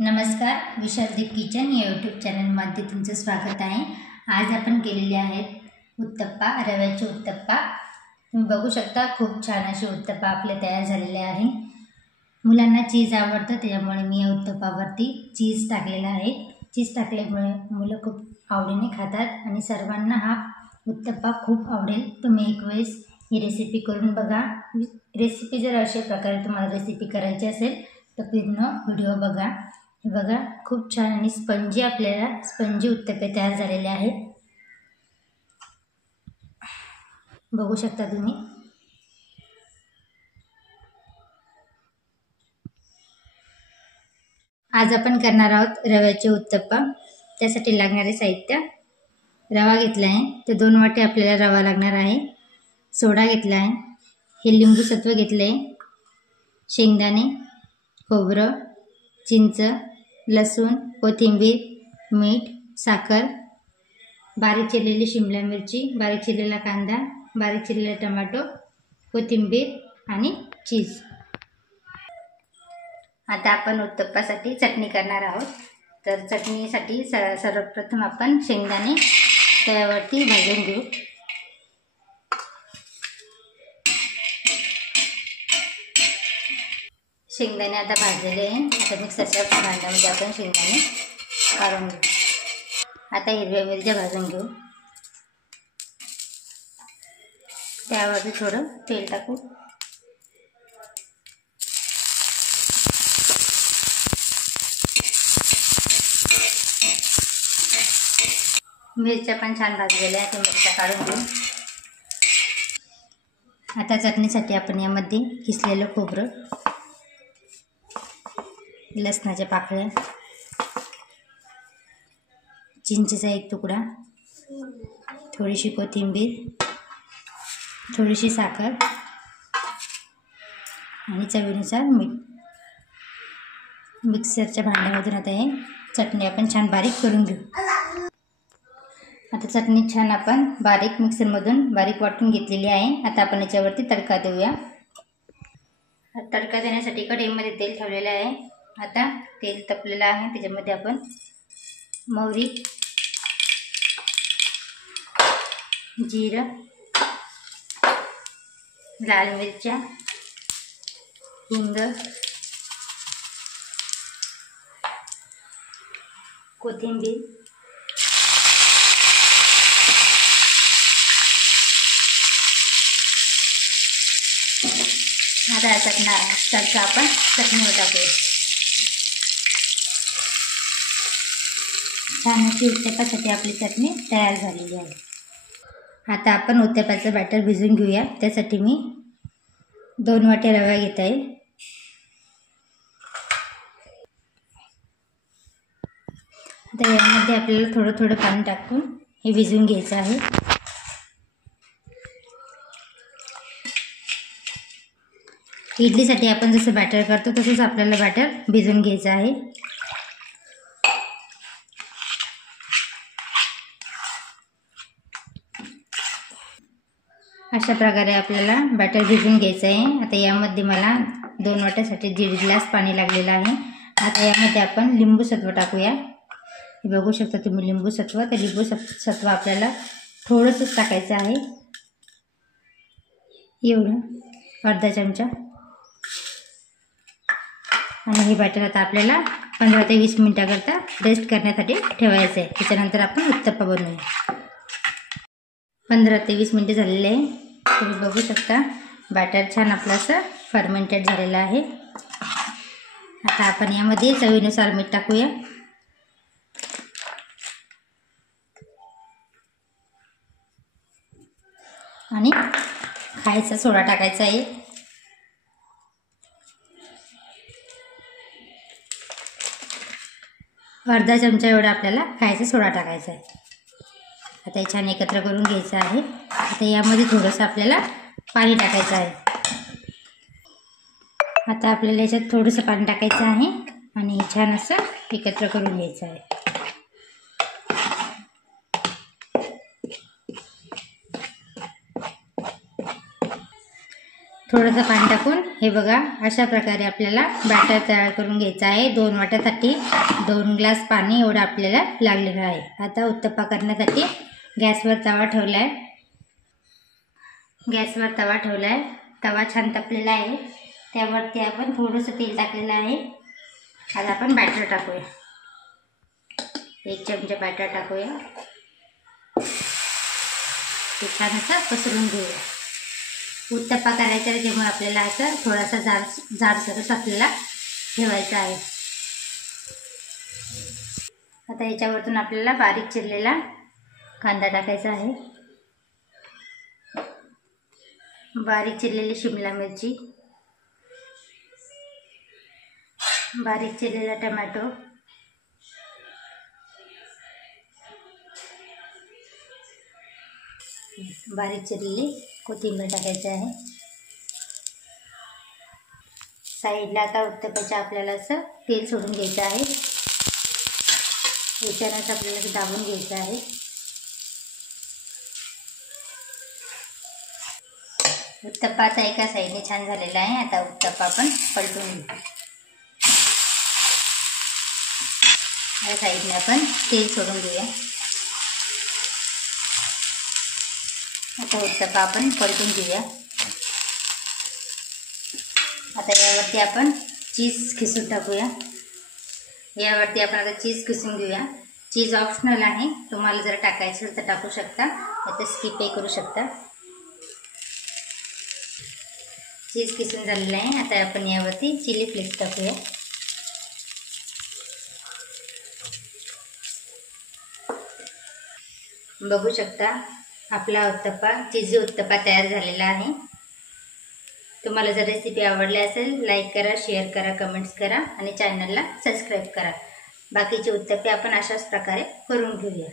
नमस्कार, विशाल किचन या यूट्यूब चॅनलमध्ये तुमचं स्वागत आहे। आज आपण केलेले आहेत उत्तप्पा, रव्याचे उत्तप्पा। तुम्ही बघू शकता खूप छान असे उत्तप्पा आपले तयार झालेले आहे। मुलांना चीज आवडतं, त्यामुळे मी या उत्तप्पावरती चीज टाकलेला आहे। चीज टाकल्यामुळे मुलं खूप आवडीने खातात आणि सर्वांना हा उत्तप्पा खूप आवडेल। तुम्ही एक वेळेस ही रेसिपी करून बघा। रेसिपी जर अशा प्रकारे तुम्हाला रेसिपी करायची असेल तर पूर्ण व्हिडिओ बघा। हे बघा खूप छान आणि स्पंजी उत्तप्पे तयार झालेले आहेत। बघू शकता तुम्ही। आज आपण करणार आहोत रव्याचे उत्तप्पा। त्यासाठी लागणारे साहित्य: रवा घेतला आहे, तर 2 वाटी आपल्याला रवा लागणार आहे। सोडा घेतला आहे, हे लिंबू सत्व घेतले आहे, शेंगदाणे, खोबरं, चिंच, लसूण, कोथिंबीर, मीठ, साखर, बारीक चिरलेली शिमला मिरची, बारीक चिरलेला कांदा, बारीक चिरलेला टोमॅटो, कोथिंबीर आणि चीज। आता आपण उत्तप्पासाठी चटणी करणार आहोत। तर चटणीसाठी सर्वप्रथम आपण शेंगदाणे तव्यावरती भाजून घेऊ। शेंगदाणे आता भाजलेले आहे। आता मिक्सरच्या भांड्यामध्ये आपण शेंगदाणे काढून घेऊ। आता हिरव्या मिरच्या भाजून घेऊ। त्यावरती थोडं तेल टाकू। मिरच्या पण छान भाजलेल्या आहेत, मिरच्या काढून घेऊ। आता चटणीसाठी आपण यामध्ये किसलेलं खोबरं, लसणाच्या पाकळ्या, चिंचेचा एक तुकडा, थोडीशी कोथिंबीर, थोडीशी साखर आणि चवीनुसार मीठ मिक्सरच्या भांड्यामधून आता हे चटणी आपण छान बारीक करून घेऊ। आता चटणी छान आपण मिक्सरमधून बारीक वाटून घेतलेली आहे। आता आपण याच्यावरती तडका देऊया। तडका देण्यासाठी कढईमध्ये तेल ठेवलेले आहे। आता तेल तपलेलं आहे, त्याच्यामध्ये आपण मोहरी, जिरं, लाल मिरच्या, हिंग, कोथिंबीर, आता तडका आपण चटणीवर टाकूया। छान अशी उत्तप्पासाठी आपली चटणी तयार झालेली आहे। आता आपण उत्तप्पाचं बॅटर भिजवून घेऊया। त्यासाठी मी 2 वाटी रवा घेत आहे। आता यामध्ये आपल्याला थोडं थोडं पाणी टाकून हे भिजवून घ्यायचं आहे। इडलीसाठी आपण जसं बॅटर करतो तसंच आपल्याला बॅटर भिजवून घ्यायचं आहे। अशा प्रकारे आपल्याला बॅटर भिजवून घ्यायचं आहे। आता यामध्ये मला 2 वाट्यासाठी 1.5 ग्लास पाणी लागलेलं आहे। आता यामध्ये आपण लिंबू सत्व टाकूया। बघू शकता तुम्ही लिंबू सत्व। तर लिंबू सत्व आपल्याला थोडंसं टाकायचं आहे, एवढं अर्धा चमचा। आणि हे बॅटर आता आपल्याला 15 ते 20 मिनिटाकरता रेस्ट करण्यासाठी ठेवायचं आहे। त्याच्यानंतर आपण उत्तप्पा बनवूया। 15 ते 20 मिनिटे झालेले आहे। तुम्ही बघू शकता बॅटर छान आपलं असं फर्मेंटेड झालेलं आहे। आता आपण यामध्ये चवीनुसार मीठ टाकूया आणि खायचा सोडा टाकायचा आहे। अर्धा चमचा एवढा आपल्याला खायचा सोडा टाकायचा आहे। आता हे छान एकत्र करून घ्यायचं आहे। आता यामध्ये थोडंसं आपल्याला पाणी टाकायचं आहे। आता आपल्याला याच्यात थोडंसं पाणी टाकायचं आहे आणि हे छान असं एकत्र करून घ्यायचं आहे। थोडंसं पाणी टाकून हे बघा अशा प्रकारे आपल्याला बॅटर तयार करून घ्यायचं आहे। 2 वाट्यासाठी 2 ग्लास पाणी एवढं आपल्याला लागलेलं आहे। आता उत्तप्पा करण्यासाठी गॅसवर तवा ठेवला आहे। तवा छान तापलेला आहे। त्यावरती आपण थोडंसं तेल टाकलेलं आहे। आता आपण बॅटर टाकूया। 1 चमचा बॅटर टाकूया। ते छान असं पसरून घेऊया। उत्तप्पा करायचा त्यामुळे आपल्याला असं थोडासा जाडसरच आपल्याला ठेवायचा आहे। आता याच्यावरतून आपल्याला बारीक चिरलेला कांदा टाकायचा आहे, बारीक चिरलेली शिमला मिरची, बारीक चिरलेला टोमॅटो, बारीक चिरलेली कोथिंबीर टाकायची आहे। साईडला आता उत्तप्प्याच्या आपल्याला असं तेल सोडून घ्यायचं आहे। याच्यानंतर आपल्याला दाबून घ्यायचं आहे। उत्तप्पा आता एका साईडने छान झालेला आहे। आता उत्तप्पा आपण पलटून घेऊ। या साईडने आपण तेल सोडून घेऊया। आता उत्तप्पा आपण पलटून घेऊया। आता यावरती आपण चीज खिसून टाकूया। यावरती आपण आता चीज खिसून घेऊया। चीज ऑप्शनल आहे, तुम्हाला जर टाकायचं असेल तर टाकू शकता, आता स्किपही करू शकता। चीज खिसून झालेलं आहे। आता आपण यावरती चिली फ्लेक्स टाकूया। बघू शकता आपला उत्तप्पा चीजी उत्तप्पा तयार झालेला आहे। तुम्हाला जर रेसिपी आवडली असेल लाईक करा, शेअर करा, कमेंट्स करा आणि चॅनलला सबस्क्राईब करा। बाकीचे उत्तप्पे आपण अशाच प्रकारे करून घेऊया।